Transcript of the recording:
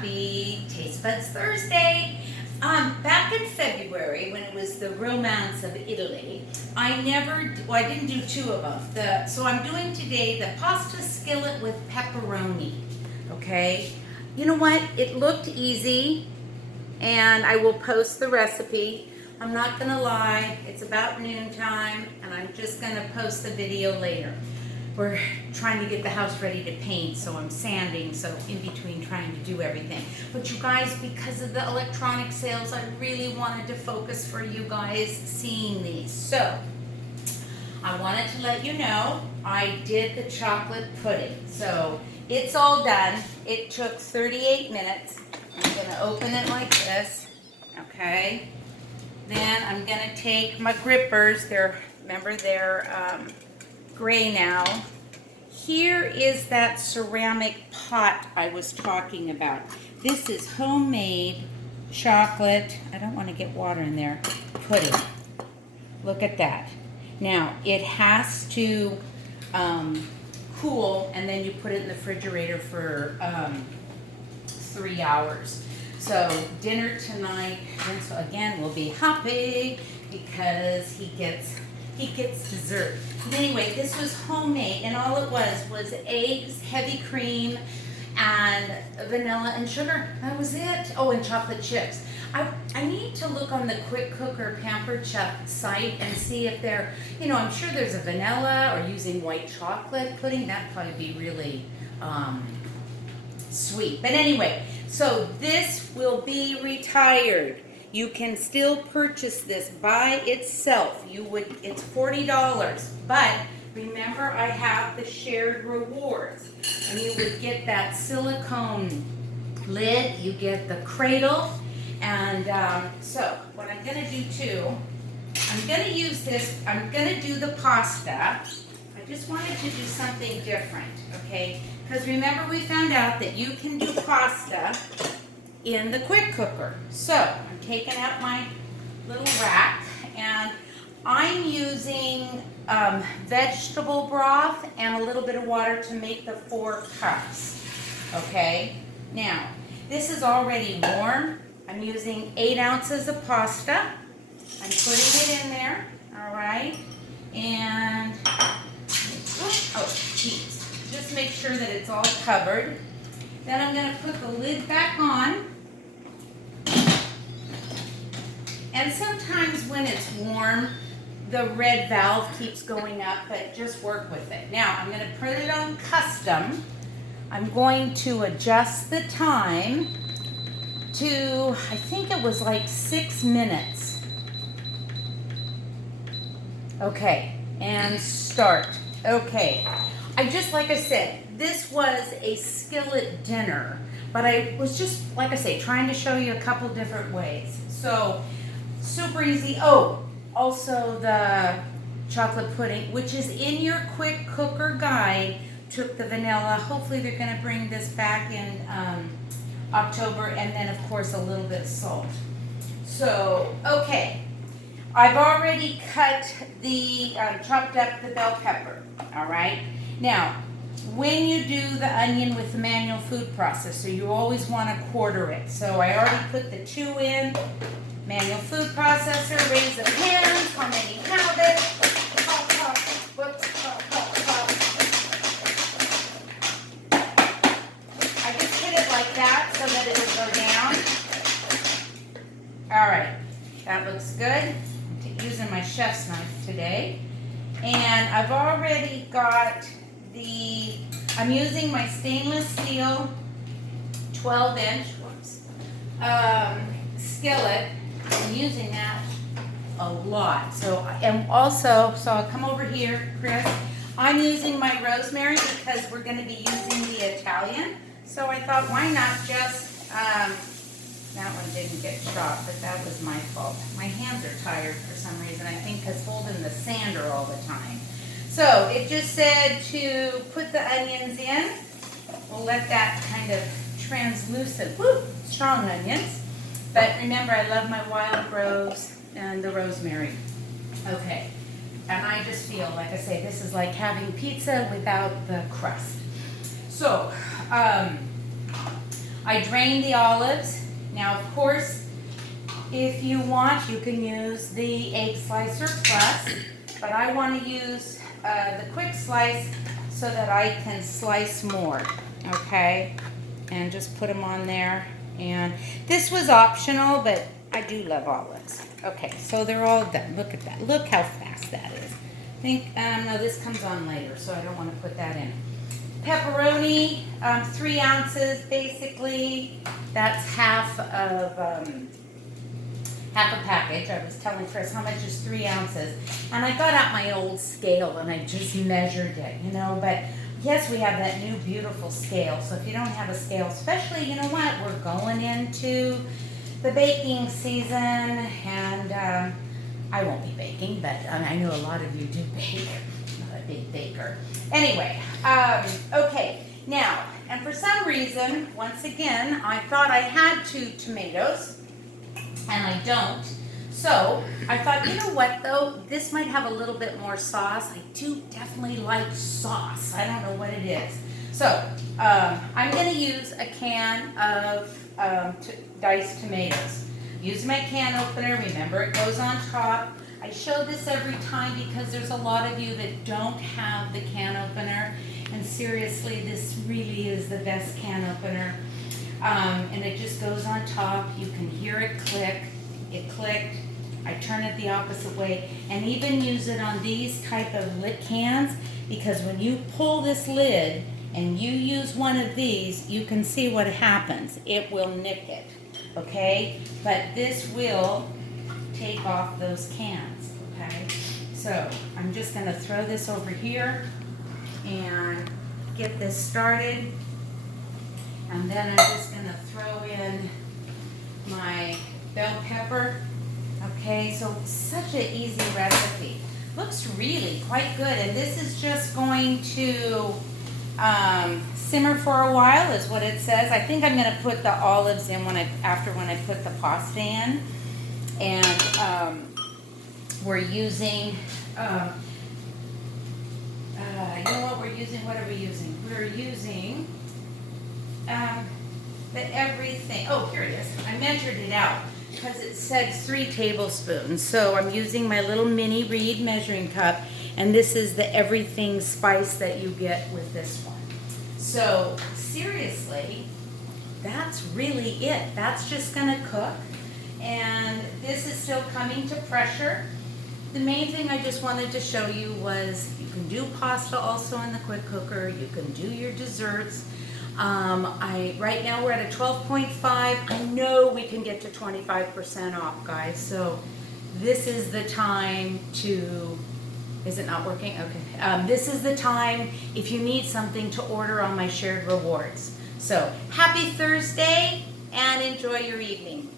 Happy Taste Buds Thursday. Back in February, when it was the Romance of Italy, I didn't do two of them. So I'm doing today the pasta skillet with pepperoni. Okay, you know what? It looked easy, and I will post the recipe. I'm not gonna lie, it's about noontime, and I'm just gonna post the video later. We're trying to get the house ready to paint, so I'm sanding, so in between trying to do everything. But you guys, because of the electronic sales, I really wanted to focus for you guys seeing these. So, I wanted to let you know, I did the chocolate pudding. So, it's all done. It took 38 minutes. I'm gonna open it like this, okay? Then I'm gonna take my grippers, remember they're gray now. Here is that ceramic pot I was talking about. This is homemade chocolate, I don't want to get water in there, pudding. Look at that. Now, it has to cool, and then you put it in the refrigerator for 3 hours. So dinner tonight, Vince again will be happy because he gets dessert. But anyway, this was homemade, and all it was eggs, heavy cream, and vanilla and sugar. That was it. Oh, and chocolate chips. I need to look on the Quick Cooker Pampered Chef site and see if they're, I'm sure there's a vanilla or using white chocolate pudding. That'd probably be really sweet. But anyway, so this will be retired. You can still purchase this by itself. It's $40, but remember I have the shared rewards. And you would get that silicone lid, you get the cradle, and so what I'm gonna do too, I'm gonna use this, I'm gonna do the pasta. I just wanted to do something different, okay? Because remember we found out that you can do pasta in the quick cooker. So I'm taking out my little rack, and I'm using vegetable broth and a little bit of water to make the 4 cups. Okay, now this is already warm. I'm using 8 ounces of pasta. I'm putting it in there, all right, and geez, just make sure that it's all covered. Then I'm going to put the lid back on. And sometimes when it's warm, the red valve keeps going up, but just work with it. Now, I'm going to put it on custom. I'm going to adjust the time to, I think it was like 6 minutes. Okay, and start. Okay, like I said, this was a skillet dinner, but I was just, like I say, trying to show you a couple different ways. So, super easy. Oh, also the chocolate pudding, which is in your quick cooker guide, took the vanilla. Hopefully they're going to bring this back in October, and then of course a little bit of salt. So, okay. I've already chopped up the bell pepper, all right? Now, when you do the onion with the manual food processor, you always want to quarter it. So I already put the 2 in. Manual food processor, raise the hands, how many have it? Pop, pop, whoops, pop, pop, pop. I just hit it like that so that it'll go down. All right, that looks good. I'm using my chef's knife today. And I've already got I'm using my stainless steel 12-inch skillet. I'm using that a lot. So I'll come over here, Chris. I'm using my rosemary because we're going to be using the Italian. So I thought, why not just, that one didn't get chopped, but that was my fault. My hands are tired for some reason, I think because holding the sander all the time. So it just said to put the onions in. We'll let that kind of translucent, strong onions. But remember, I love my wild rose and the rosemary. Okay, and I just feel, like I say, this is like having pizza without the crust. So, I drained the olives. Now, of course, if you want, you can use the egg slicer plus, but I want to use the quick slice so that I can slice more, okay? And just put them on there. And this was optional, but I do love olives. Okay, so they're all done. Look at that. Look how fast that is. I think, no, this comes on later, so I don't want to put that in. Pepperoni, 3 ounces basically. That's half a package. I was telling Chris how much is 3 ounces. And I got out my old scale and I just measured it, you know. But yes, we have that new beautiful scale. So if you don't have a scale, especially, you know what, we're going into the baking season. And I won't be baking, but I know a lot of you do bake. I'm not a big baker. Anyway, okay. Now, and for some reason, once again, I thought I had 2 tomatoes. And I don't. So I thought, you know what though, this might have a little bit more sauce. I do definitely like sauce. I don't know what it is. So I'm going to use a can of diced tomatoes. Use my can opener. Remember, it goes on top. I show this every time because there's a lot of you that don't have the can opener. And seriously, this really is the best can opener. And it just goes on top. You can hear it click. It clicked. I turn it the opposite way, and even use it on these type of lit cans, because when you pull this lid and you use one of these, you can see what happens. It will nick it, okay? But this will take off those cans, okay? So I'm just gonna throw this over here and get this started. And then I'm just going to throw in my bell pepper. Okay, so such an easy recipe. Looks really quite good. And this is just going to simmer for a while is what it says. I think I'm going to put the olives in after when I put the pasta in. And we're using, you know what we're using? What are we using? We're using the everything. Oh, here it is. I measured it out because it said 3 tablespoons. So I'm using my little mini Reed measuring cup, and this is the everything spice that you get with this one. So seriously, that's really it. That's just gonna cook, and this is still coming to pressure. The main thing I just wanted to show you was you can do pasta also in the quick cooker. You can do your desserts. Right now we're at a 12.5. I know we can get to 25% off, guys. So this is the time to, is it not working? Okay. This is the time if you need something to order on my shared rewards. So happy Thursday and enjoy your evening.